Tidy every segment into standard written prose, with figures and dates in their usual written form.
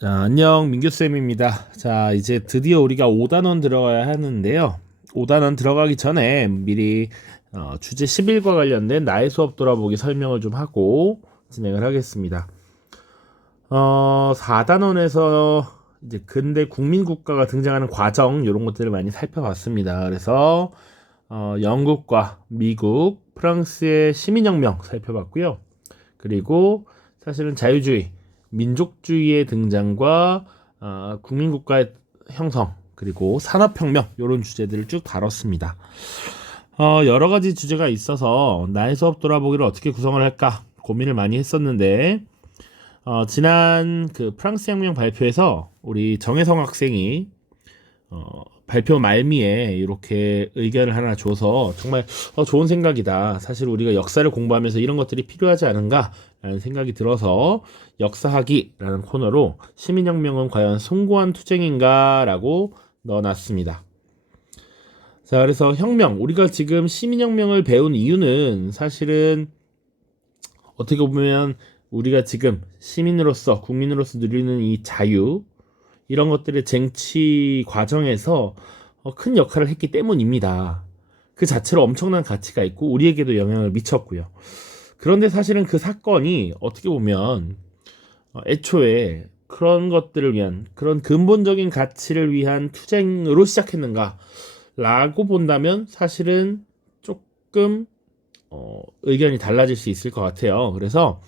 자, 안녕, 민규쌤입니다. 자, 이제 드디어 우리가 5단원 들어가야 하는데요. 5단원 들어가기 전에 미리 주제 11과 관련된 나의 수업 돌아보기 설명을 좀 하고 진행을 하겠습니다. 4단원에서 이제 근대 국민국가가 등장하는 과정, 이런 것들을 많이 살펴봤습니다. 그래서 영국과 미국, 프랑스의 시민혁명 살펴봤고요. 그리고 사실은 자유주의, 민족주의의 등장과 국민국가의 형성, 그리고 산업혁명 이런 주제들을 쭉 다뤘습니다. 여러 가지 주제가 있어서 나의 수업 돌아보기를 어떻게 구성을 할까 고민을 많이 했었는데 지난 그 프랑스 혁명 발표에서 우리 정혜성 학생이 발표 말미에 이렇게 의견을 하나 줘서 정말 좋은 생각이다. 사실 우리가 역사를 공부하면서 이런 것들이 필요하지 않은가라는 생각이 들어서 역사하기라는 코너로 시민혁명은 과연 숭고한 투쟁인가라고 넣어놨습니다. 자, 그래서 혁명, 우리가 지금 시민혁명을 배운 이유는 사실은 어떻게 보면 우리가 지금 시민으로서 국민으로서 누리는 이 자유, 이런 것들의 쟁취 과정에서 큰 역할을 했기 때문입니다. 그 자체로 엄청난 가치가 있고 우리에게도 영향을 미쳤고요. 그런데 사실은 그 사건이 어떻게 보면 애초에 그런 것들을 위한, 그런 근본적인 가치를 위한 투쟁으로 시작했는가 라고 본다면 사실은 조금 의견이 달라질 수 있을 것 같아요. 그래서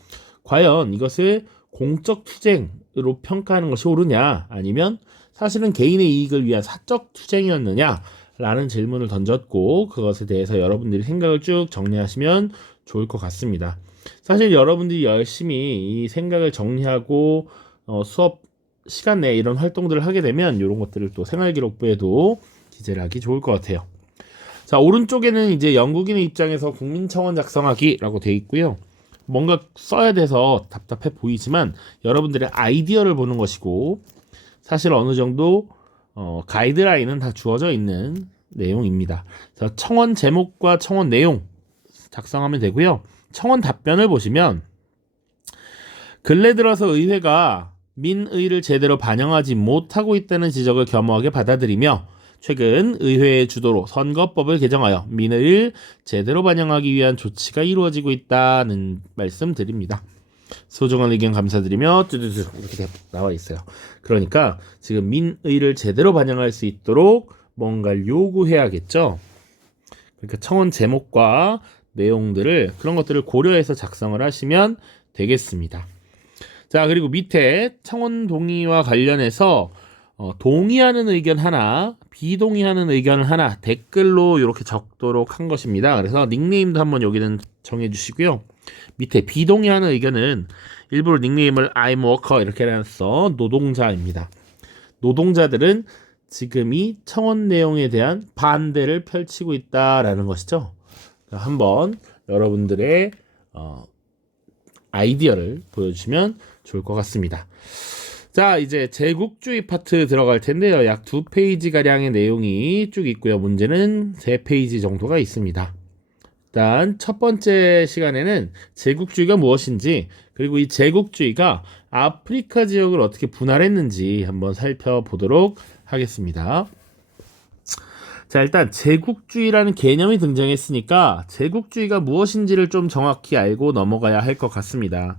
과연 이것을 공적 투쟁으로 평가하는 것이 옳으냐, 아니면 사실은 개인의 이익을 위한 사적 투쟁이었느냐 라는 질문을 던졌고, 그것에 대해서 여러분들이 생각을 쭉 정리하시면 좋을 것 같습니다. 사실 여러분들이 열심히 이 생각을 정리하고 수업 시간 내에 이런 활동들을 하게 되면 이런 것들을 또 생활기록부에도 기재를 하기 좋을 것 같아요. 자, 오른쪽에는 이제 영국인의 입장에서 국민청원 작성하기라고 되어 있고요. 뭔가 써야 돼서 답답해 보이지만 여러분들의 아이디어를 보는 것이고, 사실 어느 정도 가이드라인은 다 주어져 있는 내용입니다. 그래서 청원 제목과 청원 내용 작성하면 되고요. 청원 답변을 보시면 근래 들어서 의회가 민의를 제대로 반영하지 못하고 있다는 지적을 겸허하게 받아들이며 최근 의회의 주도로 선거법을 개정하여 민의를 제대로 반영하기 위한 조치가 이루어지고 있다는 말씀 드립니다. 소중한 의견 감사드리며 뚜두두 이렇게 나와 있어요. 그러니까 지금 민의를 제대로 반영할 수 있도록 뭔가를 요구해야겠죠. 그러니까 청원 제목과 내용들을, 그런 것들을 고려해서 작성을 하시면 되겠습니다. 자, 그리고 밑에 청원 동의와 관련해서 동의하는 의견 하나, 비동의하는 의견 하나 댓글로 이렇게 적도록 한 것입니다. 그래서 닉네임도 한번 여기는 정해주시고요. 밑에 비동의하는 의견은 일부러 닉네임을 I'm worker 이렇게 해놨어. 노동자입니다. 노동자들은 지금 이 청원 내용에 대한 반대를 펼치고 있다라는 것이죠. 한번 여러분들의 아이디어를 보여주시면 좋을 것 같습니다. 자, 이제 제국주의 파트 들어갈 텐데요. 약 2페이지 가량의 내용이 쭉 있고요. 문제는 3페이지 정도가 있습니다. 일단 첫 번째 시간에는 제국주의가 무엇인지, 그리고 이 제국주의가 아프리카 지역을 어떻게 분할했는지 한번 살펴보도록 하겠습니다. 자, 일단 제국주의라는 개념이 등장했으니까 제국주의가 무엇인지를 좀 정확히 알고 넘어가야 할 것 같습니다.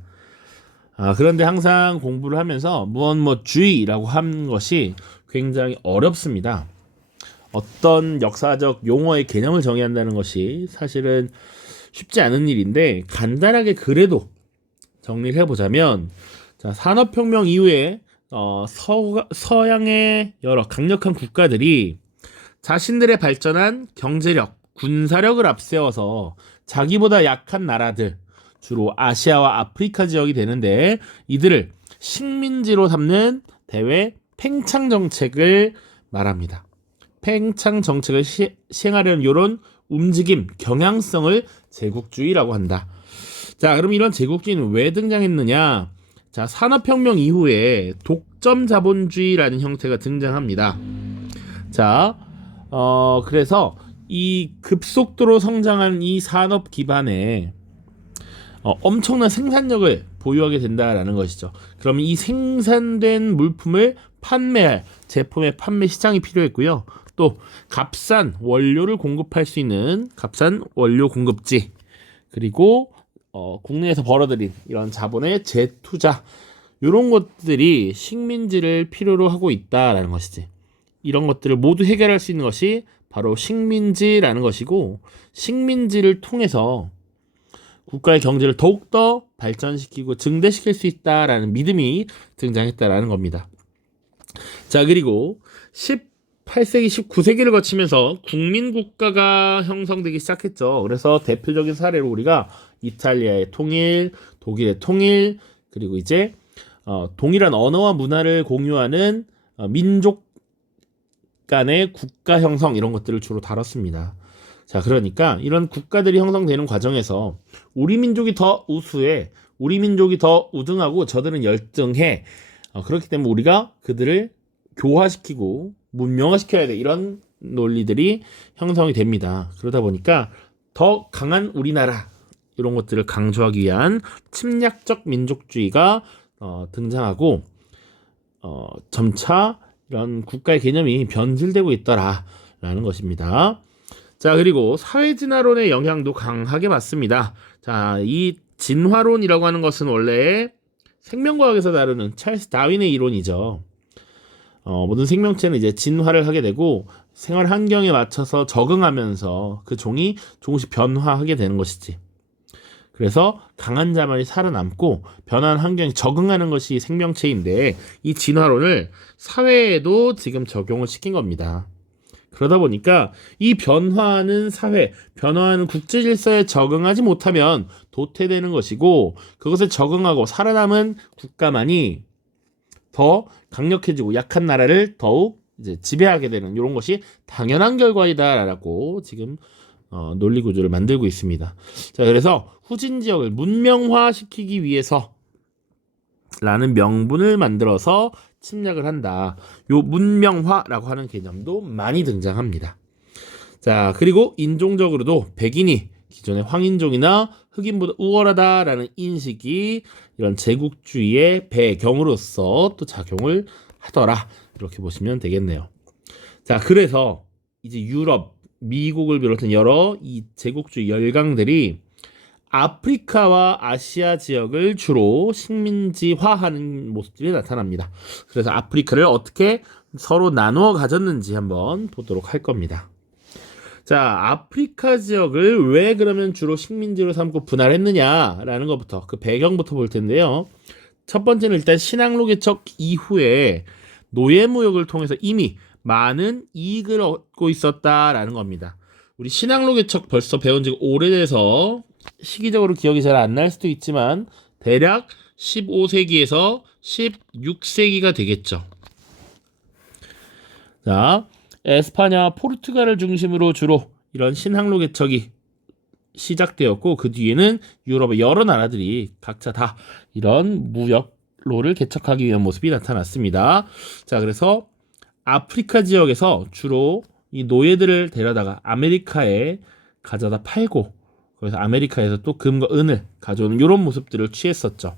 그런데 항상 공부를 하면서 주의라고 한 것이 굉장히 어렵습니다. 어떤 역사적 용어의 개념을 정의한다는 것이 사실은 쉽지 않은 일인데, 간단하게 그래도 정리를 해보자면, 자, 산업혁명 이후에 서양의 여러 강력한 국가들이 자신들의 발전한 경제력, 군사력을 앞세워서 자기보다 약한 나라들, 주로 아시아와 아프리카 지역이 되는데, 이들을 식민지로 삼는 대외 팽창 정책을 말합니다. 팽창 정책을 시행하려는 이런 움직임, 경향성을 제국주의라고 한다. 자, 그럼 이런 제국주의는 왜 등장했느냐? 자, 산업혁명 이후에 독점 자본주의라는 형태가 등장합니다. 자, 그래서 이 급속도로 성장한 이 산업 기반에 엄청난 생산력을 보유하게 된다라는 것이죠. 그러면 이 생산된 물품을 판매할 제품의 판매 시장이 필요했고요. 또 값싼 원료를 공급할 수 있는 값싼 원료 공급지, 그리고 국내에서 벌어들인 이런 자본의 재투자, 이런 것들이 식민지를 필요로 하고 있다라는 것이지. 이런 것들을 모두 해결할 수 있는 것이 바로 식민지라는 것이고, 식민지를 통해서 국가의 경제를 더욱더 발전시키고 증대시킬 수 있다라는 믿음이 등장했다라는 겁니다. 자, 그리고 18세기, 19세기를 거치면서 국민국가가 형성되기 시작했죠. 그래서 대표적인 사례로 우리가 이탈리아의 통일, 독일의 통일, 그리고 이제 동일한 언어와 문화를 공유하는 민족 간의 국가 형성, 이런 것들을 주로 다뤘습니다. 자, 그러니까 이런 국가들이 형성되는 과정에서 우리 민족이 더 우수해, 우리 민족이 더 우등하고 저들은 열등해. 그렇기 때문에 우리가 그들을 교화시키고 문명화시켜야 돼. 이런 논리들이 형성이 됩니다. 그러다 보니까 더 강한 우리나라, 이런 것들을 강조하기 위한 침략적 민족주의가 등장하고 점차 이런 국가의 개념이 변질되고 있더라라는 것입니다. 자, 그리고 사회진화론의 영향도 강하게 받습니다. 자, 이 진화론이라고 하는 것은 원래 생명과학에서 다루는 찰스 다윈의 이론이죠. 모든 생명체는 이제 진화를 하게 되고 생활 환경에 맞춰서 적응하면서 그 종이 조금씩 변화하게 되는 것이지. 그래서 강한 자만이 살아남고 변화한 환경에 적응하는 것이 생명체인데, 이 진화론을 사회에도 지금 적용을 시킨 겁니다. 그러다 보니까 이 변화하는 사회, 변화하는 국제 질서에 적응하지 못하면 도태되는 것이고, 그것에 적응하고 살아남은 국가만이 더 강력해지고 약한 나라를 더욱 이제 지배하게 되는, 이런 것이 당연한 결과이다라고 지금 논리 구조를 만들고 있습니다. 자, 그래서 후진 지역을 문명화시키기 위해서 라는 명분을 만들어서 침략을 한다. 요 문명화라고 하는 개념도 많이 등장합니다. 자, 그리고 인종적으로도 백인이 기존의 황인종이나 흑인보다 우월하다라는 인식이 이런 제국주의의 배경으로서 또 작용을 하더라. 이렇게 보시면 되겠네요. 자, 그래서 이제 유럽, 미국을 비롯한 여러 이 제국주의 열강들이 아프리카와 아시아 지역을 주로 식민지화하는 모습들이 나타납니다. 그래서 아프리카를 어떻게 서로 나누어 가졌는지 한번 보도록 할 겁니다. 자, 아프리카 지역을 왜 그러면 주로 식민지로 삼고 분할했느냐라는 것부터, 그 배경부터 볼 텐데요. 첫 번째는 일단 신항로 개척 이후에 노예무역을 통해서 이미 많은 이익을 얻고 있었다라는 겁니다. 우리 신항로 개척 벌써 배운 지 오래돼서 시기적으로 기억이 잘 안 날 수도 있지만 대략 15세기에서 16세기가 되겠죠. 자, 에스파냐, 포르투갈을 중심으로 주로 이런 신항로 개척이 시작되었고, 그 뒤에는 유럽의 여러 나라들이 각자 다 이런 무역로를 개척하기 위한 모습이 나타났습니다. 자, 그래서 아프리카 지역에서 주로 이 노예들을 데려다가 아메리카에 가져다 팔고, 그래서 아메리카에서 또 금과 은을 가져오는 이런 모습들을 취했었죠.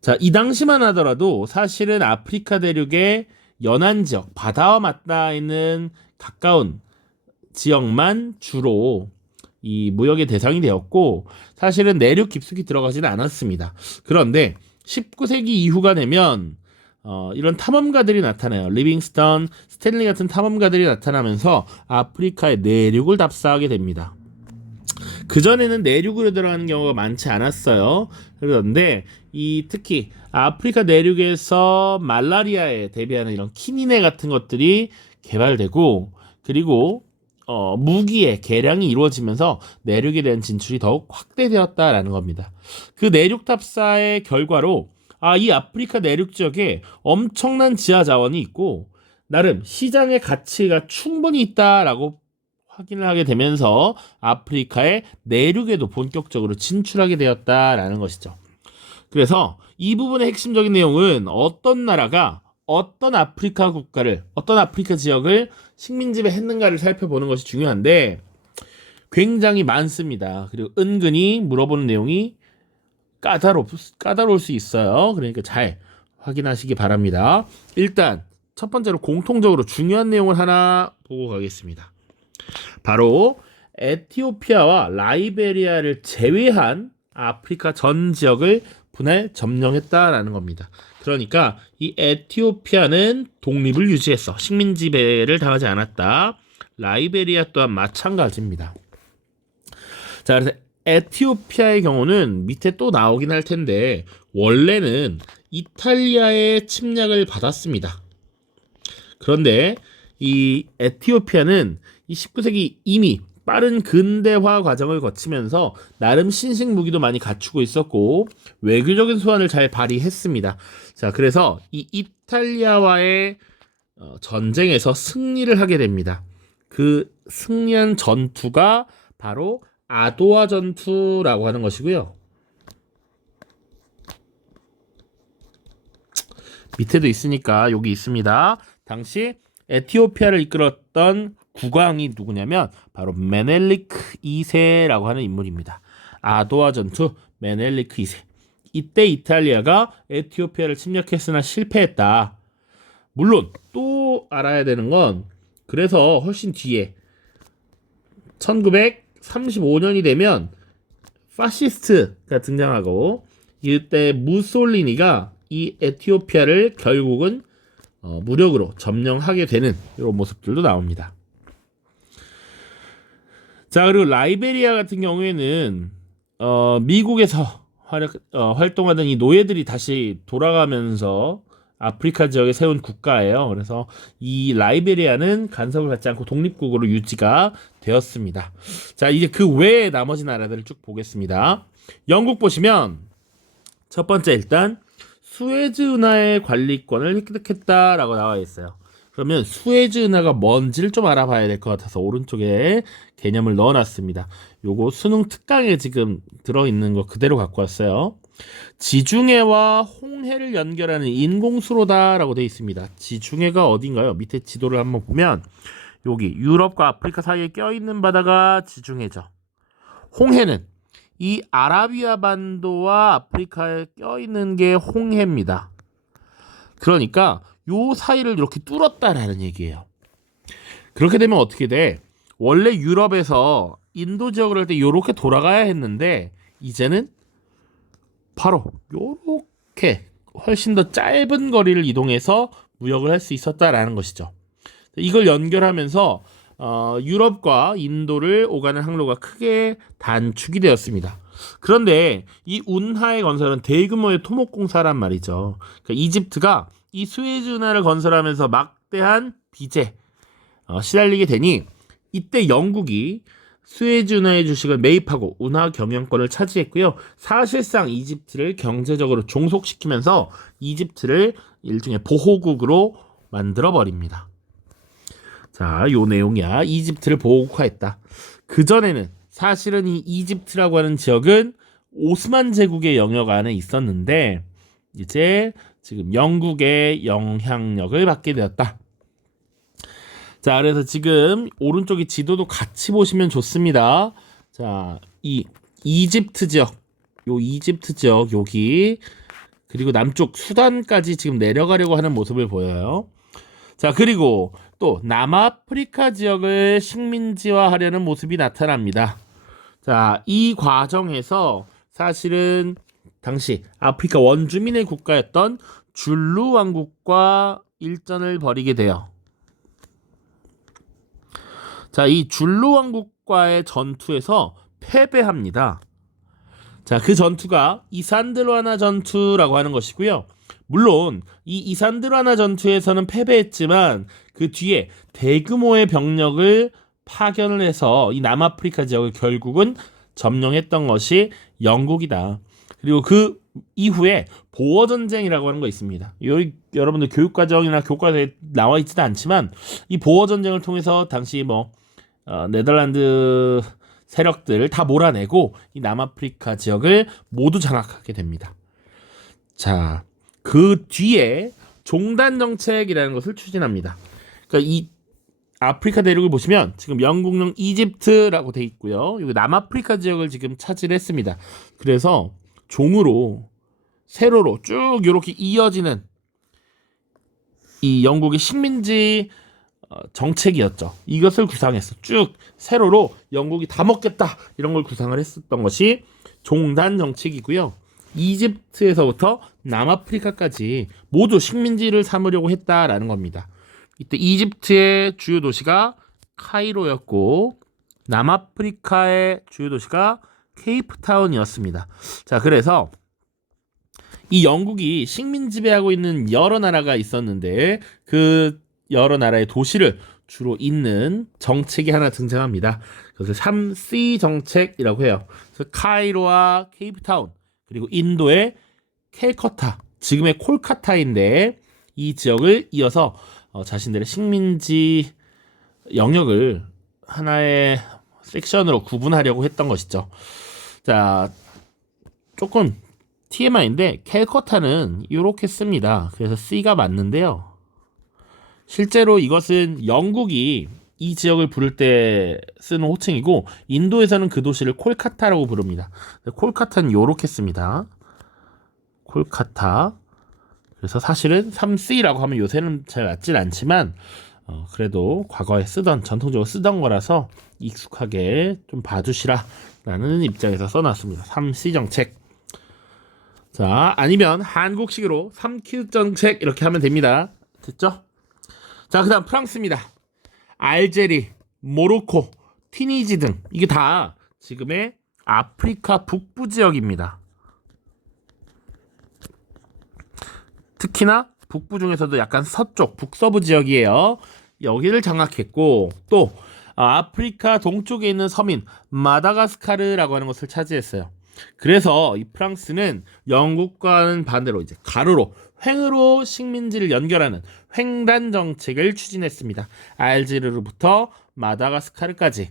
자, 이 당시만 하더라도 사실은 아프리카 대륙의 연안 지역, 바다와 맞닿아 있는 가까운 지역만 주로 이 무역의 대상이 되었고, 사실은 내륙 깊숙이 들어가지는 않았습니다. 그런데 19세기 이후가 되면 이런 탐험가들이 나타나요. 리빙스턴, 스탠리 같은 탐험가들이 나타나면서 아프리카의 내륙을 답사하게 됩니다. 그전에는 내륙으로 들어가는 경우가 많지 않았어요. 그런데 특히 아프리카 내륙에서 말라리아에 대비하는 이런 키니네 같은 것들이 개발되고, 그리고 무기의 개량이 이루어지면서 내륙에 대한 진출이 더욱 확대되었다라는 겁니다. 그 내륙 탑사의 결과로 이 아프리카 내륙 지역에 엄청난 지하 자원이 있고 나름 시장의 가치가 충분히 있다라고 확인을 하게 되면서 아프리카의 내륙에도 본격적으로 진출하게 되었다라는 것이죠. 그래서 이 부분의 핵심적인 내용은 어떤 나라가 어떤 아프리카 국가를, 어떤 아프리카 지역을 식민지배했는가를 살펴보는 것이 중요한데 굉장히 많습니다. 그리고 은근히 물어보는 내용이 까다로울 수 있어요. 그러니까 잘 확인하시기 바랍니다. 일단 첫 번째로 공통적으로 중요한 내용을 하나 보고 가겠습니다. 바로 에티오피아와 라이베리아를 제외한 아프리카 전 지역을 분할 점령했다라는 겁니다. 그러니까 이 에티오피아는 독립을 유지했어. 식민 지배를 당하지 않았다. 라이베리아 또한 마찬가지입니다. 자, 그래서 에티오피아의 경우는 밑에 또 나오긴 할 텐데 원래는 이탈리아의 침략을 받았습니다. 그런데 이 에티오피아는 이 19세기 이미 빠른 근대화 과정을 거치면서 나름 신식 무기도 많이 갖추고 있었고 외교적인 수완을 잘 발휘했습니다. 자, 그래서 이 이탈리아와의 전쟁에서 승리를 하게 됩니다. 그 승리한 전투가 바로 아도와 전투라고 하는 것이고요. 밑에도 있으니까 여기 있습니다. 당시 에티오피아를 이끌었던 국왕이 누구냐면 바로 메넬리크 2세라고 하는 인물입니다. 아도와 전투 메넬리크 2세. 이때 이탈리아가 에티오피아를 침략했으나 실패했다. 물론 또 알아야 되는 건 그래서 훨씬 뒤에 1935년이 되면 파시스트가 등장하고 이때 무솔리니가 이 에티오피아를 결국은 무력으로 점령하게 되는 이런 모습들도 나옵니다. 자, 그리고 라이베리아 같은 경우에는 미국에서 활동하던 이 노예들이 다시 돌아가면서 아프리카 지역에 세운 국가예요. 그래서 이 라이베리아는 간섭을 받지 않고 독립국으로 유지가 되었습니다. 자, 이제 그 외의 나머지 나라들을 쭉 보겠습니다. 영국 보시면 첫 번째 일단 수에즈 운하의 관리권을 획득했다라고 나와 있어요. 그러면 수에즈 운하가 뭔지를 좀 알아봐야 될 것 같아서 오른쪽에 개념을 넣어놨습니다. 요거 수능 특강에 지금 들어있는 거 그대로 갖고 왔어요. 지중해와 홍해를 연결하는 인공수로다라고 되어 있습니다. 지중해가 어딘가요? 밑에 지도를 한번 보면 여기 유럽과 아프리카 사이에 껴있는 바다가 지중해죠. 홍해는 이 아라비아 반도와 아프리카에 껴있는 게 홍해입니다. 그러니까 요 사이를 이렇게 뚫었다라는 얘기예요. 그렇게 되면 어떻게 돼? 원래 유럽에서 인도 지역을 할 때 요렇게 돌아가야 했는데 이제는 바로 요렇게 훨씬 더 짧은 거리를 이동해서 무역을 할 수 있었다라는 것이죠. 이걸 연결하면서 유럽과 인도를 오가는 항로가 크게 단축이 되었습니다. 그런데 이 운하의 건설은 대규모의 토목공사란 말이죠. 그러니까 이집트가 이 수에즈 운하를 건설하면서 막대한 빚에 시달리게 되니 이때 영국이 수에즈 운하의 주식을 매입하고 운하 경영권을 차지했고요. 사실상 이집트를 경제적으로 종속시키면서 이집트를 일종의 보호국으로 만들어버립니다. 자, 요 내용이야. 이집트를 보호국화했다. 그전에는 사실은 이 이집트라고 하는 지역은 오스만 제국의 영역 안에 있었는데 이제 지금 영국의 영향력을 받게 되었다. 자, 그래서 지금 오른쪽에 지도도 같이 보시면 좋습니다. 자, 이 이집트 지역, 요 이집트 지역 여기 그리고 남쪽 수단까지 지금 내려가려고 하는 모습을 보여요. 자, 그리고 또 남아프리카 지역을 식민지화하려는 모습이 나타납니다. 자, 이 과정에서 사실은 당시 아프리카 원주민의 국가였던 줄루 왕국과 일전을 벌이게 돼요. 자, 이 줄루 왕국과의 전투에서 패배합니다. 자, 그 전투가 이산드루아나 전투라고 하는 것이고요. 물론 이 이산드루아나 전투에서는 패배했지만 그 뒤에 대규모의 병력을 파견을 해서 이 남아프리카 지역을 결국은 점령했던 것이 영국이다. 그리고 그 이후에 보어전쟁이라고 하는 거 있습니다. 여기 여러분들 교육과정이나 교과서에 나와 있지도 않지만 이 보어전쟁을 통해서 당시 네덜란드 세력들을 다 몰아내고 이 남아프리카 지역을 모두 장악하게 됩니다. 자, 그 뒤에 종단 정책이라는 것을 추진합니다. 그러니까 이 아프리카 대륙을 보시면 지금 영국령 이집트라고 돼 있고요. 여기 남아프리카 지역을 지금 차지를 했습니다. 그래서 종으로 세로로 쭉 이렇게 이어지는 이 영국의 식민지 정책이었죠. 이것을 구상했어. 쭉 세로로 영국이 다 먹겠다 이런 걸 구상을 했었던 것이 종단 정책이고요. 이집트에서부터 남아프리카까지 모두 식민지를 삼으려고 했다라는 겁니다. 이때 이집트의 주요 도시가 카이로였고 남아프리카의 주요 도시가 케이프타운이었습니다. 자, 그래서 이 영국이 식민 지배하고 있는 여러 나라가 있었는데 그 여러 나라의 도시를 주로 잇는 정책이 하나 등장합니다. 그것을 3C 정책이라고 해요. 그래서 카이로와 케이프타운 그리고 인도의 캘커타, 지금의 콜카타인데 이 지역을 이어서 자신들의 식민지 영역을 하나의 섹션으로 구분하려고 했던 것이죠. 자, 조금 TMI인데 캘커타는 이렇게 씁니다. 그래서 C가 맞는데요. 실제로 이것은 영국이 이 지역을 부를 때 쓰는 호칭이고 인도에서는 그 도시를 콜카타라고 부릅니다. 콜카타는 이렇게 씁니다. 콜카타. 그래서 사실은 3C라고 하면 요새는 잘 맞진 않지만 그래도 과거에 전통적으로 쓰던 거라서 익숙하게 좀 봐주시라 라는 입장에서 써놨습니다. 3C 정책. 자, 아니면 한국식으로 3Q 정책 이렇게 하면 됩니다. 됐죠? 자, 그 다음 프랑스입니다. 알제리, 모로코, 튀니지 등 이게 다 지금의 아프리카 북부 지역입니다. 특히나 북부 중에서도 약간 서쪽, 북서부 지역이에요. 여기를 장악했고 또 아프리카 동쪽에 있는 섬인 마다가스카르라고 하는 것을 차지했어요. 그래서 이 프랑스는 영국과는 반대로 이제 가로로 횡으로 식민지를 연결하는 횡단 정책을 추진했습니다. 알제르로부터 마다가스카르까지.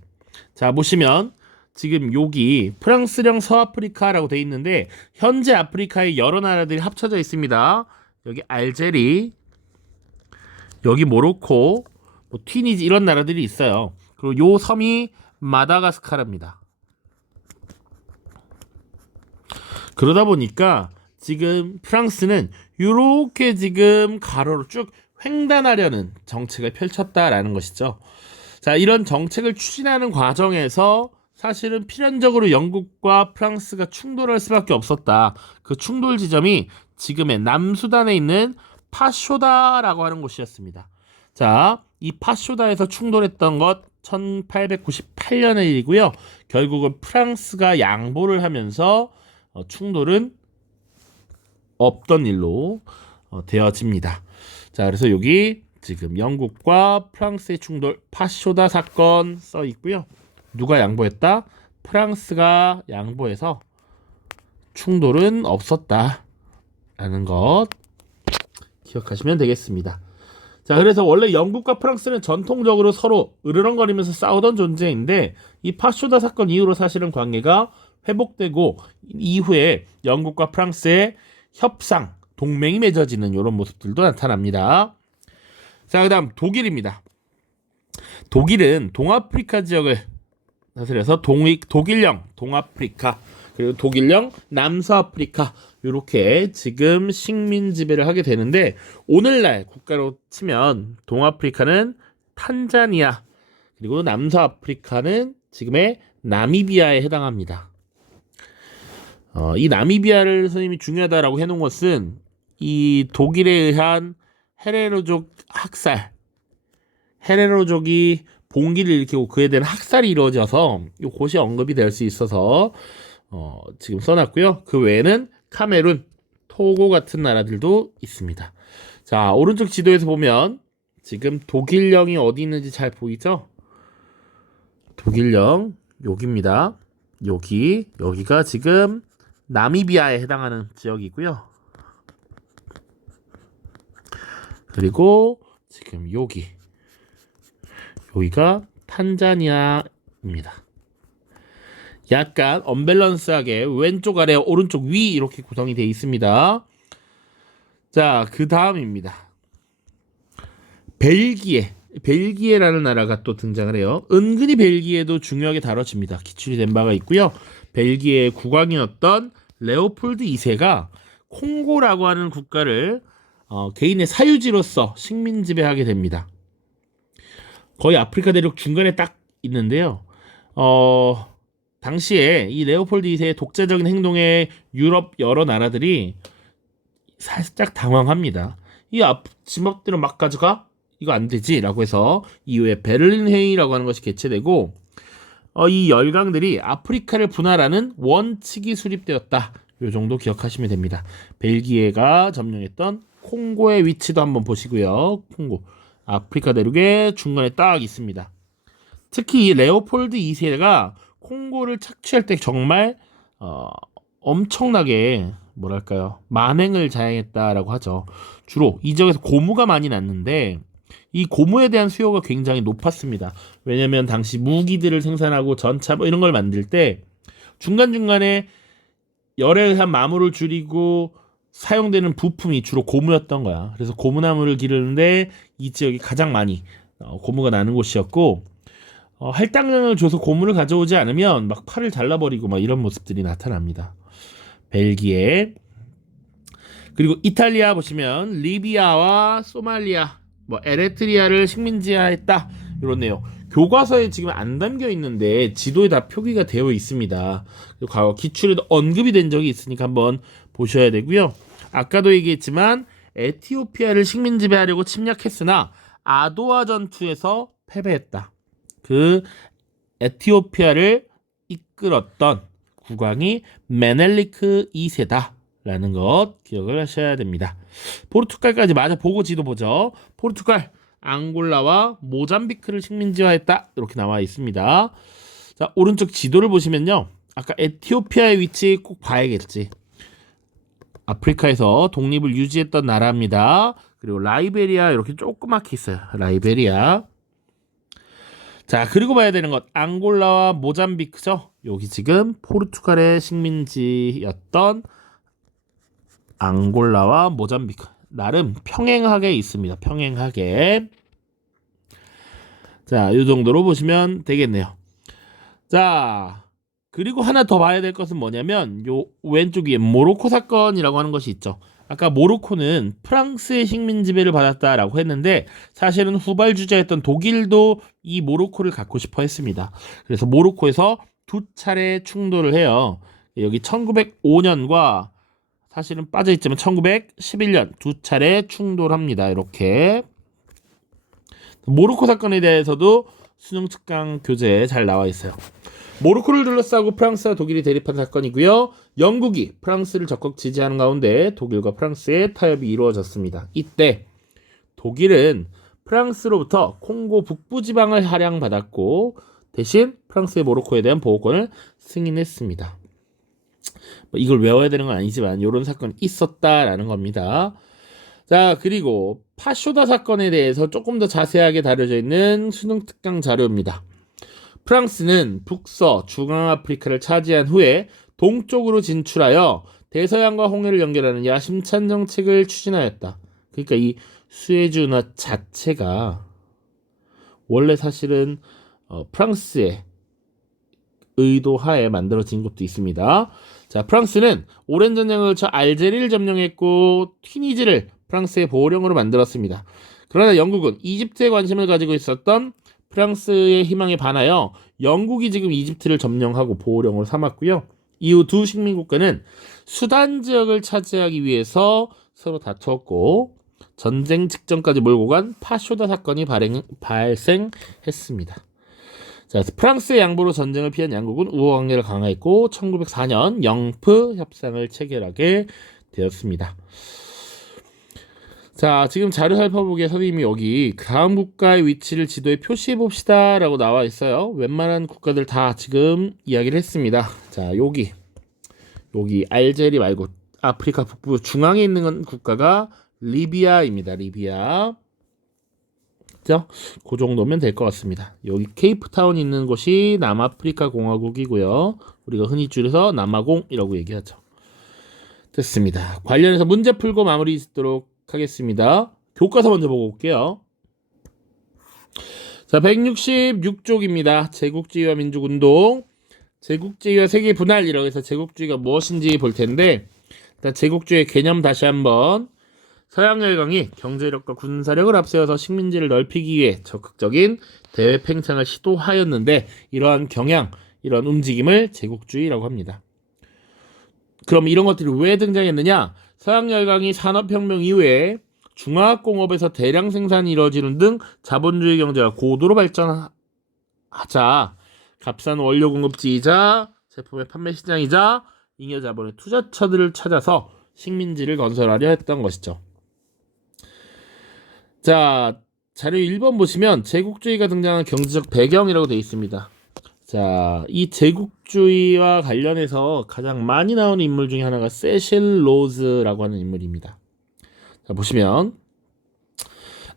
자, 보시면 지금 여기 프랑스령 서아프리카라고 되어 있는데 현재 아프리카의 여러 나라들이 합쳐져 있습니다. 여기 알제리, 여기 모로코, 뭐 튀니지 이런 나라들이 있어요. 그리고 요 섬이 마다가스카르입니다. 그러다 보니까 지금 프랑스는 이렇게 지금 가로로 쭉 횡단하려는 정책을 펼쳤다라는 것이죠. 자, 이런 정책을 추진하는 과정에서 사실은 필연적으로 영국과 프랑스가 충돌할 수밖에 없었다. 그 충돌 지점이 지금의 남수단에 있는 파쇼다라고 하는 곳이었습니다. 자, 이 파쇼다에서 충돌했던 것 1898년의 일이고요. 결국은 프랑스가 양보를 하면서 충돌은 없던 일로 되어집니다. 자, 그래서 여기 지금 영국과 프랑스의 충돌 파쇼다 사건 써 있고요. 누가 양보했다? 프랑스가 양보해서 충돌은 없었다라는 것 기억하시면 되겠습니다. 자, 그래서 원래 영국과 프랑스는 전통적으로 서로 으르렁거리면서 싸우던 존재인데 이 파쇼다 사건 이후로 사실은 관계가 회복되고 이후에 영국과 프랑스의 협상, 동맹이 맺어지는 이런 모습들도 나타납니다. 자, 그 다음 독일입니다. 독일은 동아프리카 지역을 다스려서 독일령 동아프리카 그리고 독일령 남서아프리카 이렇게 지금 식민 지배를 하게 되는데 오늘날 국가로 치면 동아프리카는 탄자니아 그리고 남서아프리카는 지금의 나미비아에 해당합니다. 이 나미비아를 선생님이 중요하다라고 해놓은 것은 이 독일에 의한 헤레로족 학살, 헤레로족이 봉기를 일으키고 그에 대한 학살이 이루어져서 이 곳이 언급이 될 수 있어서 지금 써놨고요. 그 외에는 카메룬, 토고 같은 나라들도 있습니다. 자, 오른쪽 지도에서 보면 지금 독일령이 어디 있는지 잘 보이죠? 독일령 여기입니다. 여기가 지금 나미비아에 해당하는 지역이고요. 그리고 지금 여기가 탄자니아입니다. 약간 언밸런스하게 왼쪽 아래 오른쪽 위 이렇게 구성이 되어 있습니다. 자, 그 다음입니다. 벨기에라는 나라가 또 등장을 해요. 은근히 벨기에도 중요하게 다뤄집니다. 기출이 된 바가 있고요. 벨기에의 국왕이었던 레오폴드 2세가 콩고라고 하는 국가를 개인의 사유지로서 식민 지배하게 됩니다. 거의 아프리카 대륙 중간에 딱 있는데요. 당시에 이 레오폴드 2세의 독자적인 행동에 유럽 여러 나라들이 살짝 당황합니다. 이 지멋대로 막 가져가? 이거 안 되지? 라고 해서 이후에 베를린 회의라고 하는 것이 개최되고 이 열강들이 아프리카를 분할하는 원칙이 수립되었다. 이 정도 기억하시면 됩니다. 벨기에가 점령했던 콩고의 위치도 한번 보시고요. 콩고 아프리카 대륙의 중간에 딱 있습니다. 특히 이 레오폴드 2세가 콩고를 착취할 때 정말 엄청나게 뭐랄까요 만행을 자행했다라고 하죠. 주로 이 지역에서 고무가 많이 났는데 이 고무에 대한 수요가 굉장히 높았습니다. 왜냐하면 당시 무기들을 생산하고 전차 뭐 이런 걸 만들 때 중간중간에 열에 의한 마모를 줄이고 사용되는 부품이 주로 고무였던 거야. 그래서 고무나무를 기르는데 이 지역이 가장 많이 고무가 나는 곳이었고 할당량을 줘서 고무를 가져오지 않으면 막 팔을 잘라버리고 막 이런 모습들이 나타납니다. 벨기에 그리고 이탈리아 보시면 리비아와 소말리아 에레트리아를 식민지화했다 이렇네요. 교과서에 지금 안 담겨 있는데 지도에 다 표기가 되어 있습니다. 과거 기출에도 언급이 된 적이 있으니까 한번 보셔야 되고요. 아까도 얘기했지만 에티오피아를 식민지배하려고 침략했으나 아도아 전투에서 패배했다. 그 에티오피아를 이끌었던 국왕이 메넬리크 2세다 라는 것 기억을 하셔야 됩니다. 포르투갈까지 마저 보고 지도 보죠. 포르투갈, 앙골라와 모잠비크를 식민지화했다 이렇게 나와 있습니다. 자, 오른쪽 지도를 보시면요, 아까 에티오피아의 위치 꼭 봐야겠지. 아프리카에서 독립을 유지했던 나라입니다. 그리고 라이베리아 이렇게 조그맣게 있어요. 라이베리아. 자, 그리고 봐야 되는 것 앙골라와 모잠비크죠. 여기 지금 포르투갈의 식민지였던 앙골라와 모잠비크 나름 평행하게 있습니다. 평행하게. 자, 이 정도로 보시면 되겠네요. 자, 그리고 하나 더 봐야 될 것은 뭐냐면 요 왼쪽 위에 모로코 사건이라고 하는 것이 있죠. 아까 모로코는 프랑스의 식민 지배를 받았다라고 했는데 사실은 후발주자였던 독일도 이 모로코를 갖고 싶어 했습니다. 그래서 모로코에서 두 차례 충돌을 해요. 여기 1905년과 사실은 빠져있지만 1911년 두 차례 충돌합니다. 이렇게 모로코 사건에 대해서도 수능 특강 교재에 잘 나와 있어요. 모로코를 둘러싸고 프랑스와 독일이 대립한 사건이고요. 영국이 프랑스를 적극 지지하는 가운데 독일과 프랑스의 타협이 이루어졌습니다. 이때 독일은 프랑스로부터 콩고 북부 지방을 할양받았고 대신 프랑스의 모로코에 대한 보호권을 승인했습니다. 이걸 외워야 되는 건 아니지만 이런 사건이 있었다라는 겁니다. 자, 그리고 파쇼다 사건에 대해서 조금 더 자세하게 다뤄져 있는 수능 특강 자료입니다. 프랑스는 북서 중앙아프리카를 차지한 후에 동쪽으로 진출하여 대서양과 홍해를 연결하는 야심찬 정책을 추진하였다. 그러니까 이 수에즈 운하 자체가 원래 사실은 프랑스의 의도하에 만들어진 것도 있습니다. 자, 프랑스는 오랜 전쟁을 거쳐 알제리를 점령했고 튀니지를 프랑스의 보호령으로 만들었습니다. 그러나 영국은 이집트에 관심을 가지고 있었던 프랑스의 희망에 반하여 영국이 지금 이집트를 점령하고 보호령으로 삼았고요. 이후 두 식민국가는 수단 지역을 차지하기 위해서 서로 다투었고 전쟁 직전까지 몰고 간 파쇼다 사건이 발생했습니다. 자, 프랑스의 양보로 전쟁을 피한 양국은 우호 관계를 강화했고 1904년 영프 협상을 체결하게 되었습니다. 자, 지금 자료 살펴보기에 선생님이 여기 다음 국가의 위치를 지도에 표시해 봅시다 라고 나와 있어요. 웬만한 국가들 다 지금 이야기를 했습니다. 자, 여기 알제리 말고 아프리카 북부 중앙에 있는 국가가 리비아입니다. 리비아. 그죠? 그 정도면 될 것 같습니다. 여기 케이프타운 있는 곳이 남아프리카 공화국이고요. 우리가 흔히 줄여서 남아공이라고 얘기하죠. 됐습니다. 관련해서 문제 풀고 마무리 짓도록 하겠습니다. 교과서 먼저 보고 올게요. 자, 166쪽입니다. 제국주의와 민족운동. 제국주의와 세계 분할이라고 해서 제국주의가 무엇인지 볼 텐데, 일단 제국주의의 개념 다시 한번. 서양 열강이 경제력과 군사력을 앞세워서 식민지를 넓히기 위해 적극적인 대외 팽창을 시도하였는데, 이러한 경향, 이런 움직임을 제국주의라고 합니다. 그럼 이런 것들이 왜 등장했느냐? 서양 열강이 산업혁명 이후에 중화학공업에서 대량 생산이 이루어지는 등 자본주의 경제가 고도로 발전하자 값싼 원료 공급지이자 제품의 판매 시장이자 잉여 자본의 투자처들을 찾아서 식민지를 건설하려 했던 것이죠. 자, 자료 1번 보시면 제국주의가 등장한 경제적 배경이라고 되어 있습니다. 자, 이 제국주의와 관련해서 가장 많이 나오는 인물 중에 하나가 세실 로즈라고 하는 인물입니다. 자, 보시면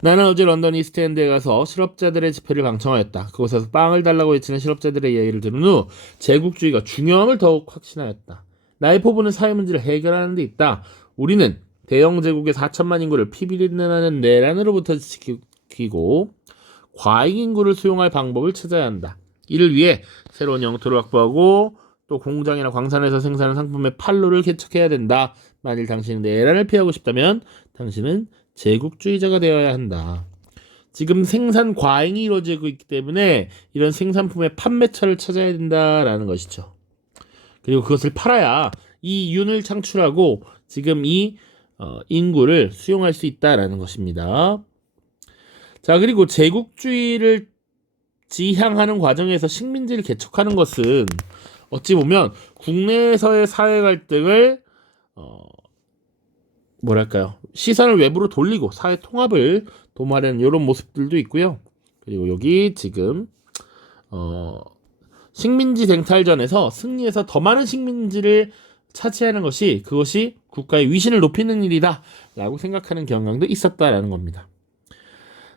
나는 어제 런던 이스트엔드에 가서 실업자들의 집회를 방청하였다. 그곳에서 빵을 달라고 외치는 실업자들의 얘기를 들은 후 제국주의가 중요함을 더욱 확신하였다. 나의 포부는 사회 문제를 해결하는 데 있다. 우리는 대영 제국의 4천만 인구를 피비린내나는 내란으로부터 지키고 과잉 인구를 수용할 방법을 찾아야 한다. 이를 위해 새로운 영토를 확보하고 또 공장이나 광산에서 생산한 상품의 판로를 개척해야 된다. 만일 당신은 내란을 피하고 싶다면 당신은 제국주의자가 되어야 한다. 지금 생산 과잉이 이루어지고 있기 때문에 이런 생산품의 판매처를 찾아야 된다라는 것이죠. 그리고 그것을 팔아야 이 윤을 창출하고 지금 이 인구를 수용할 수 있다라는 것입니다. 자, 그리고 제국주의를 지향하는 과정에서 식민지를 개척하는 것은 어찌 보면 국내에서의 사회 갈등을 시선을 외부로 돌리고 사회 통합을 도모하려는 이런 모습들도 있고요. 그리고 여기 지금 식민지 쟁탈전에서 승리해서 더 많은 식민지를 차지하는 그것이 국가의 위신을 높이는 일이다 라고 생각하는 경향도 있었다라는 겁니다.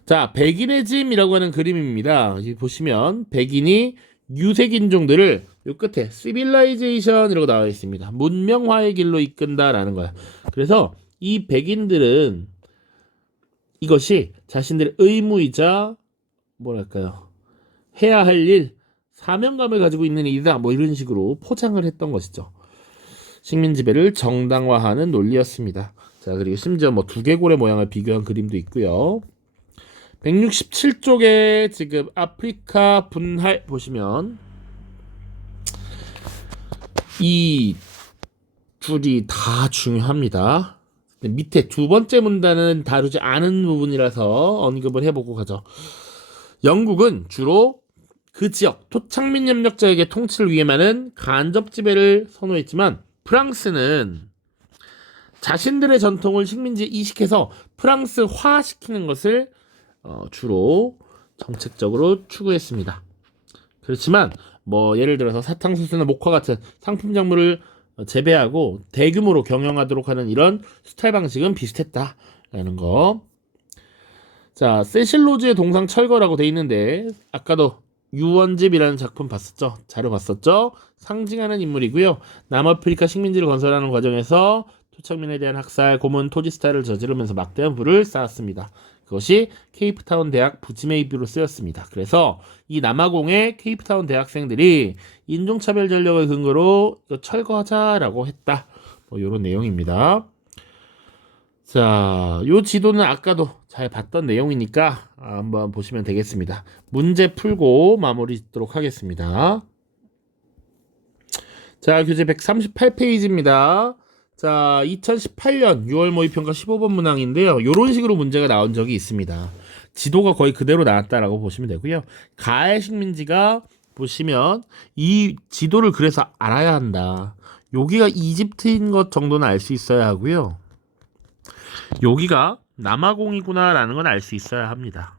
자, 백인의 짐이라고 하는 그림입니다. 여기 보시면 백인이 유색 인종들을 요 끝에 시빌라이제이션이라고 나와 있습니다. 문명화의 길로 이끈다라는 거야. 그래서 이 백인들은 이것이 자신들의 의무이자 해야 할 일, 사명감을 가지고 있는 일이다. 이런 식으로 포장을 했던 것이죠. 식민지배를 정당화하는 논리였습니다. 자, 그리고 심지어 두개골의 모양을 비교한 그림도 있고요. 167쪽에 지금 아프리카 분할 보시면 이 줄이 다 중요합니다. 밑에 두 번째 문단은 다루지 않은 부분이라서 언급을 해보고 가죠. 영국은 주로 그 지역 토착민 협력자에게 통치를 위임하는 간접 지배를 선호했지만 프랑스는 자신들의 전통을 식민지에 이식해서 프랑스화시키는 것을 주로 정책적으로 추구했습니다. 그렇지만 예를 들어서 사탕수수나 목화 같은 상품 작물을 재배하고 대규모로 경영하도록 하는 이런 수탈 방식은 비슷했다라는 거. 자, 세실로즈의 동상 철거라고 돼 있는데 아까도 유원집이라는 작품 봤었죠? 자료 봤었죠? 상징하는 인물이고요. 남아프리카 식민지를 건설하는 과정에서 토착민에 대한 학살, 고문, 토지 스타일을 저지르면서 막대한 부를 쌓았습니다. 그것이 케이프타운 대학 부지메이비로 쓰였습니다. 그래서 이 남아공의 케이프타운 대학생들이 인종차별 전력을 근거로 철거하자라고 했다. 이런 내용입니다. 자, 요 지도는 아까도 잘 봤던 내용이니까 한번 보시면 되겠습니다. 문제 풀고 마무리 짓도록 하겠습니다. 자, 교재 138페이지입니다. 자, 2018년 6월 모의평가 15번 문항인데요. 이런 식으로 문제가 나온 적이 있습니다. 지도가 거의 그대로 나왔다라고 보시면 되고요. 가해 식민지가 보시면 이 지도를 그래서 알아야 한다. 여기가 이집트인 것 정도는 알 수 있어야 하고요. 여기가 남아공이구나 라는 건 알 수 있어야 합니다.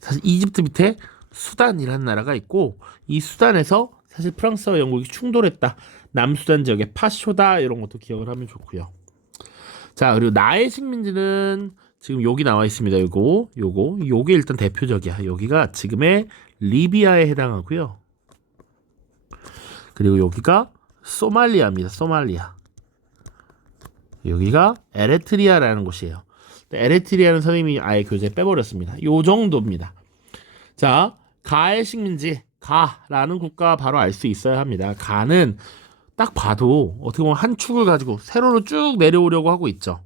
사실 이집트 밑에 수단이라는 나라가 있고 이 수단에서 사실 프랑스와 영국이 충돌했다. 남수단 지역의 파쇼다 이런 것도 기억을 하면 좋고요. 자, 그리고 나의 식민지는 지금 여기 나와 있습니다. 요게 일단 대표적이야. 여기가 지금의 리비아에 해당하고요. 그리고 여기가 소말리아입니다. 소말리아. 여기가 에레트리아라는 곳이에요. 에레트리아는 선생님이 아예 교재에 빼버렸습니다. 요 정도입니다. 자, 가해 식민지 가라는 국가 바로 알 수 있어야 합니다. 가는 딱 봐도 어떻게 보면 한 축을 가지고 세로로 쭉 내려오려고 하고 있죠.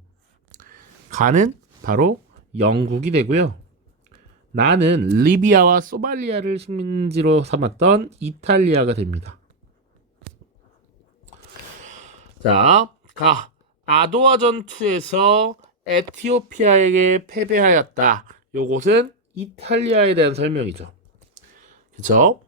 가는 바로 영국이 되고요. 나는 리비아와 소말리아를 식민지로 삼았던 이탈리아가 됩니다. 자, 가. 아도아 전투에서 에티오피아에게 패배하였다. 요것은 이탈리아에 대한 설명이죠. 그쵸?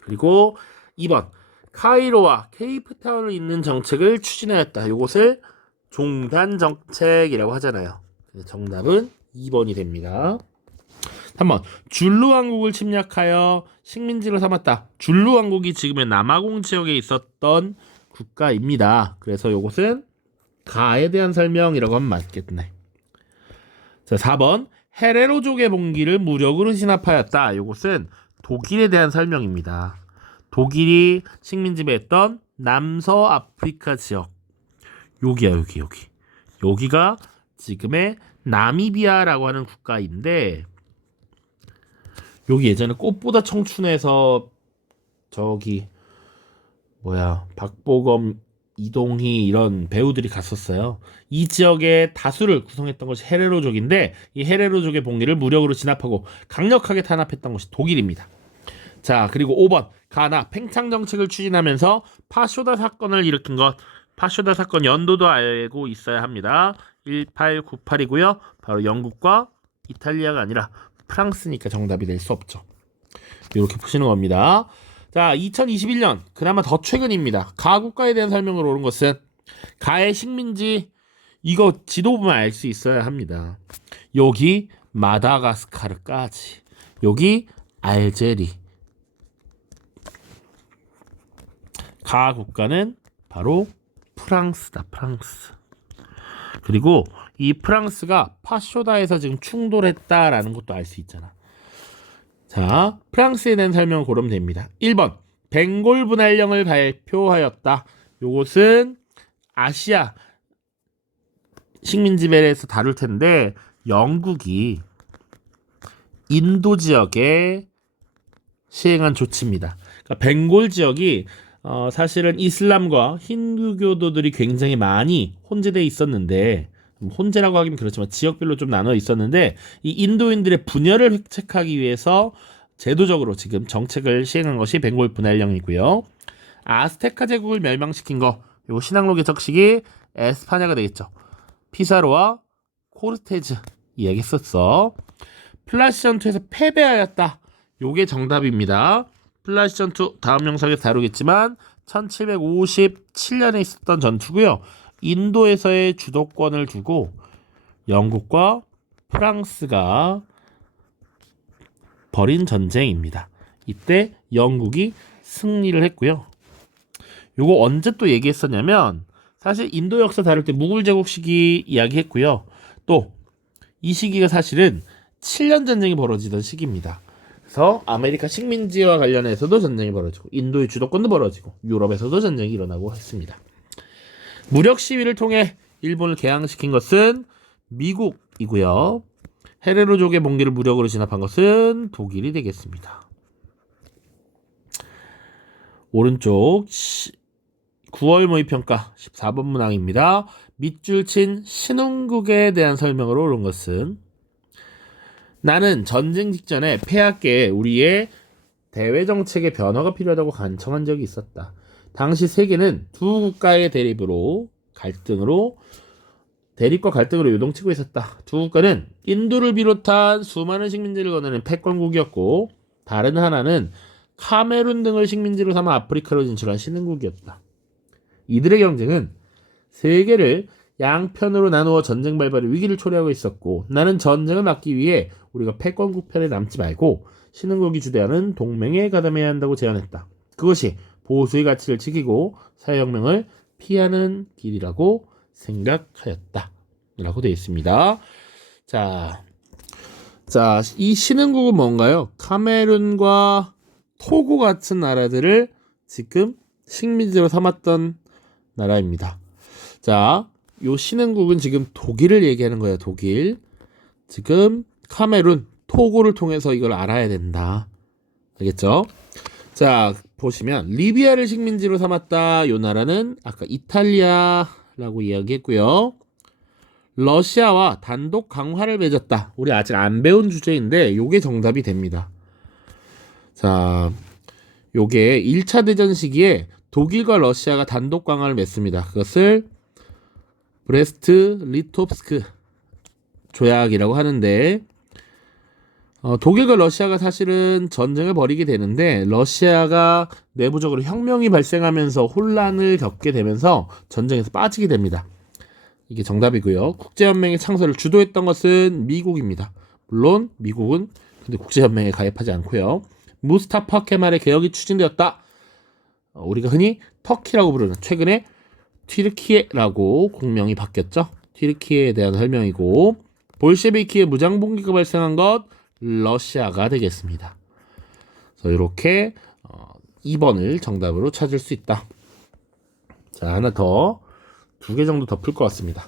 그리고 2번. 카이로와 케이프타운을 잇는 정책을 추진하였다. 요것을 종단 정책이라고 하잖아요. 정답은 2번이 됩니다. 3번. 줄루 왕국을 침략하여 식민지로 삼았다. 줄루 왕국이 지금의 남아공 지역에 있었던 국가입니다. 그래서 요것은 가에 대한 설명이라고 하면 맞겠네. 자, 4번. 헤레로족의 봉기를 무력으로 진압하였다. 요것은 독일에 대한 설명입니다. 독일이 식민지배했던 남서아프리카 지역. 여기야, 여기. 여기가 지금의 나미비아라고 하는 국가인데, 여기 예전에 꽃보다 청춘에서 저기 박보검, 이동희 이런 배우들이 갔었어요. 이 지역의 다수를 구성했던 것이 헤레로족인데, 이 헤레로족의 봉기를 무력으로 진압하고 강력하게 탄압했던 것이 독일입니다. 자, 그리고 5번. 가나 팽창 정책을 추진하면서 파쇼다 사건을 일으킨 것. 파쇼다 사건 연도도 알고 있어야 합니다. 1898이고요. 바로 영국과 이탈리아가 아니라 프랑스니까 정답이 될 수 없죠. 이렇게 푸시는 겁니다. 자, 2021년 그나마 더 최근입니다. 가 국가에 대한 설명으로 오는 것은 가의 식민지, 이거 지도 보면 알 수 있어야 합니다. 여기 마다가스카르까지, 여기 알제리. 가 국가는 바로 프랑스다. 프랑스. 그리고 이 프랑스가 파쇼다에서 지금 충돌했다라는 것도 알 수 있잖아. 자, 프랑스에 대한 설명을 고르면 됩니다. 1번. 벵골 분할령을 발표하였다. 요것은 아시아 식민지배에서 다룰 텐데, 영국이 인도 지역에 시행한 조치입니다. 그러니까 벵골 지역이 사실은 이슬람과 힌두교도들이 굉장히 많이 혼재되어 있었는데, 혼재라고 하기는 그렇지만 지역별로 좀 나눠 있었는데, 이 인도인들의 분열을 획책하기 위해서 제도적으로 지금 정책을 시행한 것이 벵골 분할령이고요. 아스테카 제국을 멸망시킨 거, 요 신앙록의 적식이 에스파냐가 되겠죠. 피사로와 코르테즈 이야기했었어. 플라시 전투에서 패배하였다. 요게 정답입니다. 플라시 전투 다음 영상에서 다루겠지만 1757년에 있었던 전투고요. 인도에서의 주도권을 두고 영국과 프랑스가 벌인 전쟁입니다. 이때 영국이 승리를 했고요. 요거 언제 또 얘기했었냐면, 사실 인도 역사 다룰 때 무굴 제국 시기 이야기했고요. 또 이 시기가 사실은 7년 전쟁이 벌어지던 시기입니다. 그래서 아메리카 식민지와 관련해서도 전쟁이 벌어지고, 인도의 주도권도 벌어지고, 유럽에서도 전쟁이 일어나고 했습니다. 무력 시위를 통해 일본을 개항시킨 것은 미국이고요. 헤레로족의 봉기를 무력으로 진압한 것은 독일이 되겠습니다. 오른쪽 9월 모의평가 14번 문항입니다. 밑줄 친 신흥국에 대한 설명으로 옳은 것은, 나는 전쟁 직전에 폐하께 우리의 대외 정책의 변화가 필요하다고 간청한 적이 있었다. 당시 세계는 두 국가의 대립과 갈등으로 요동치고 있었다. 두 국가는 인도를 비롯한 수많은 식민지를 거느린 패권국이었고, 다른 하나는 카메룬 등을 식민지로 삼아 아프리카로 진출한 신흥국이었다. 이들의 경쟁은 세계를 양편으로 나누어 전쟁 발발의 위기를 초래하고 있었고, 나는 전쟁을 막기 위해 우리가 패권국 편에 남지 말고 신흥국이 주대하는 동맹에 가담해야 한다고 제안했다. 그것이 보수의 가치를 지키고 사회혁명을 피하는 길이라고 생각하였다. 라고 되어 있습니다. 자, 이 신흥국은 뭔가요? 카메룬과 토고 같은 나라들을 지금 식민지로 삼았던 나라입니다. 자, 요 신흥국은 지금 독일을 얘기하는 거예요. 독일. 지금 카메룬, 토고를 통해서 이걸 알아야 된다. 알겠죠? 자, 보시면 리비아를 식민지로 삼았다. 요 나라는 아까 이탈리아라고 이야기했고요. 러시아와 단독 강화를 맺었다. 우리 아직 안 배운 주제인데 요게 정답이 됩니다. 자, 요게 1차 대전 시기에 독일과 러시아가 단독 강화를 맺습니다. 그것을 브레스트 리토프스크 조약이라고 하는데 독일과 러시아가 사실은 전쟁을 벌이게 되는데 러시아가 내부적으로 혁명이 발생하면서 혼란을 겪게 되면서 전쟁에서 빠지게 됩니다. 이게 정답이고요. 국제연맹의 창설을 주도했던 것은 미국입니다. 물론 미국은 근데 국제연맹에 가입하지 않고요. 무스타파 케말의 개혁이 추진되었다. 우리가 흔히 터키라고 부르는 최근에 튀르키예라고 국명이 바뀌었죠. 튀르키예에 대한 설명이고 볼셰비키의 무장봉기가 발생한 것 러시아가 되겠습니다. 그래서 이렇게 2번을 정답으로 찾을 수 있다. 자, 하나 더, 2개 정도 더 풀 것 같습니다.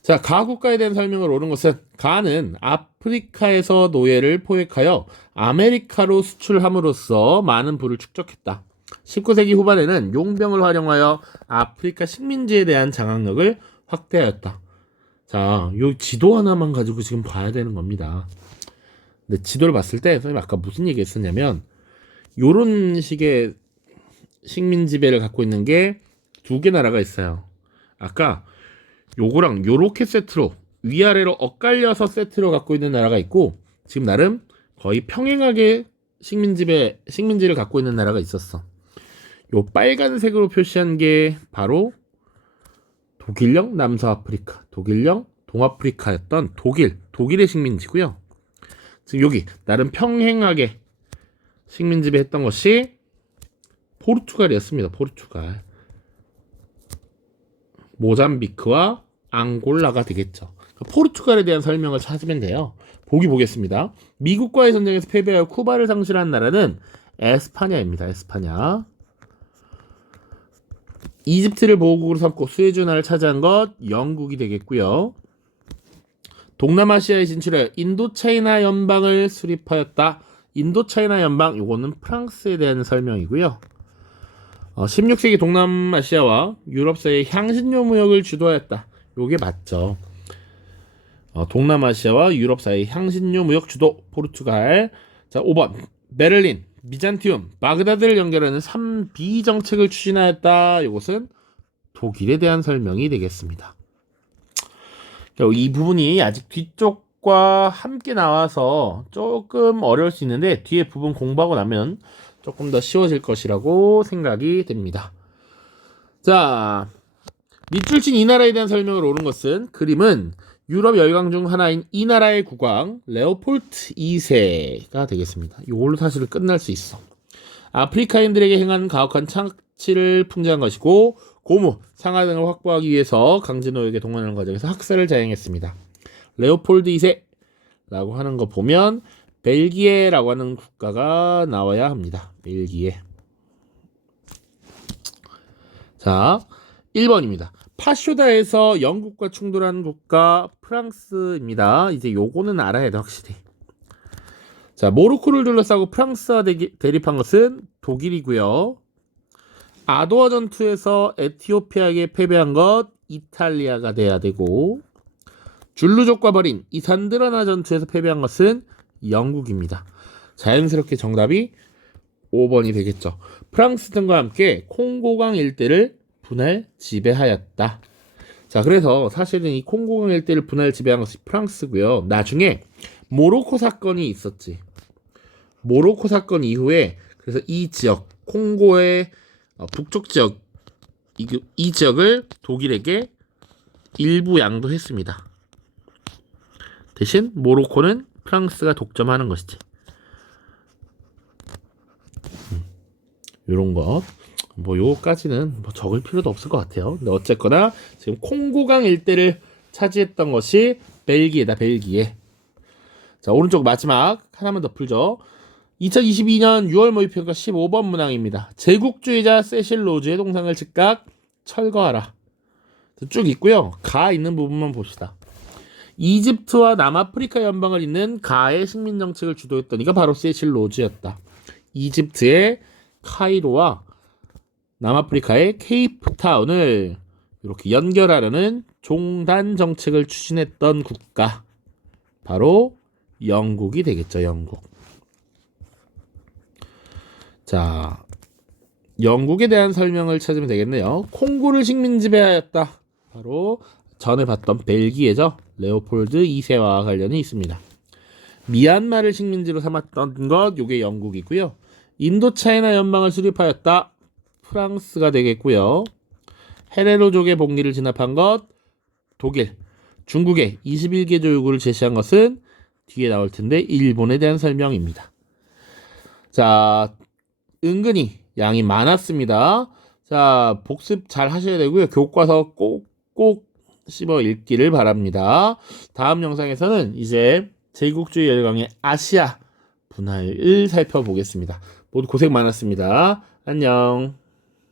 자, 가 국가에 대한 설명을 옳은 것은 가는 아프리카에서 노예를 포획하여 아메리카로 수출함으로써 많은 부를 축적했다. 19세기 후반에는 용병을 활용하여 아프리카 식민지에 대한 장악력을 확대하였다. 자, 요 지도 하나만 가지고 지금 봐야 되는 겁니다. 근데 지도를 봤을 때 선생님 아까 무슨 얘기 했었냐면 요런 식의 식민 지배를 갖고 있는 게 2개 나라가 있어요. 아까 요거랑 요렇게 세트로 위아래로 엇갈려서 세트로 갖고 있는 나라가 있고 지금 나름 거의 평행하게 식민지를 갖고 있는 나라가 있었어. 요 빨간색으로 표시한 게 바로 독일령 남서아프리카, 독일령 동아프리카였던 독일의 식민지고요. 지금 여기 나름 평행하게 식민지배 했던 것이 포르투갈이었습니다. 포르투갈. 모잠비크와 앙골라가 되겠죠. 포르투갈에 대한 설명을 찾으면 돼요. 보기 보겠습니다. 미국과의 전쟁에서 패배하여 쿠바를 상실한 나라는 에스파냐입니다. 에스파냐. 이집트를 보호국으로 삼고 수에즈운하를 차지한 것 영국이 되겠고요. 동남아시아에 진출해 인도차이나 연방을 수립하였다. 인도차이나 연방, 요거는 프랑스에 대한 설명이고요. 16세기 동남아시아와 유럽 사이의 향신료 무역을 주도하였다. 요게 맞죠. 동남아시아와 유럽 사이의 향신료 무역 주도 포르투갈. 자, 5번 베를린, 비잔티움, 바그다드를 연결하는 3B 정책을 추진하였다. 요것은 독일에 대한 설명이 되겠습니다. 이 부분이 아직 뒤쪽과 함께 나와서 조금 어려울 수 있는데 뒤에 부분 공부하고 나면 조금 더 쉬워질 것이라고 생각이 됩니다. 자, 밑줄 친 이 나라에 대한 설명을 옳은 것은 그림은 유럽 열강 중 하나인 이 나라의 국왕 레오폴트 2세가 되겠습니다. 이걸로 사실은 끝날 수 있어. 아프리카인들에게 행한 가혹한 착취를 풍자한 것이고 고무, 상하 등을 확보하기 위해서 강제노역에 동원하는 과정에서 학살을 자행했습니다. 레오폴드 2세라고 하는 거 보면 벨기에라고 하는 국가가 나와야 합니다. 벨기에. 자, 1번입니다. 파쇼다에서 영국과 충돌한 국가 프랑스입니다. 이제 요거는 알아야 돼, 확실히. 자, 모로코를 둘러싸고 프랑스와 대립한 것은 독일이고요. 아도아 전투에서 에티오피아에게 패배한 것 이탈리아가 돼야 되고, 줄루족과 벌인 이산드라나 전투에서 패배한 것은 영국입니다. 자연스럽게 정답이 5번이 되겠죠. 프랑스 등과 함께 콩고강 일대를 분할 지배하였다. 자, 그래서 사실은 이 콩고강 일대를 분할 지배한 것이 프랑스고요. 나중에 모로코 사건이 있었지. 모로코 사건 이후에 그래서 이 지역, 콩고의 북쪽 지역, 이 지역을 독일에게 일부 양도했습니다. 대신 모로코는 프랑스가 독점하는 것이지. 요런 것. 요거까지는 적을 필요도 없을 것 같아요. 근데 어쨌거나 지금 콩고강 일대를 차지했던 것이 벨기에다, 벨기에. 자, 오른쪽 마지막 하나만 더 풀죠. 2022년 6월 모의평가 15번 문항입니다. 제국주의자 세실 로즈의 동상을 즉각 철거하라. 쭉 있고요. 가 있는 부분만 봅시다. 이집트와 남아프리카 연방을 잇는 가의 식민정책을 주도했던 이가 바로 세실 로즈였다. 이집트의 카이로와 남아프리카의 케이프타운을 이렇게 연결하려는 종단 정책을 추진했던 국가, 바로 영국이 되겠죠. 영국. 자, 영국에 대한 설명을 찾으면 되겠네요. 콩고를 식민지배하였다. 바로 전에 봤던 벨기에죠. 레오폴드 2세와 관련이 있습니다. 미얀마를 식민지로 삼았던 것, 요게 영국이고요. 인도차이나 연방을 수립하였다. 프랑스가 되겠고요. 헤레로족의 봉기를 진압한 것, 독일. 중국에 21개조 요구를 제시한 것은 뒤에 나올 텐데 일본에 대한 설명입니다. 자, 은근히 양이 많았습니다. 자, 복습 잘 하셔야 되고요. 교과서 꼭꼭 씹어 읽기를 바랍니다. 다음 영상에서는 이제 제국주의 열강의 아시아 분할을 살펴보겠습니다. 모두 고생 많았습니다. 안녕.